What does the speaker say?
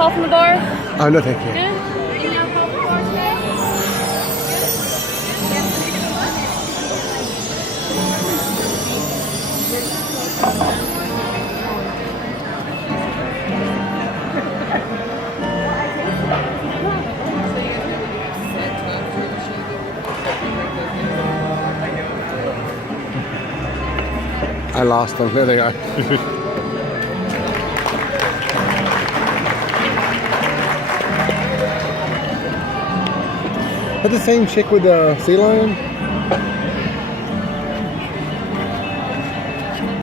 alcohol from the bar? Oh, no, thank you. Good? Any alcohol from the bar today? I lost them. There they are. But the same chick with the sea lion?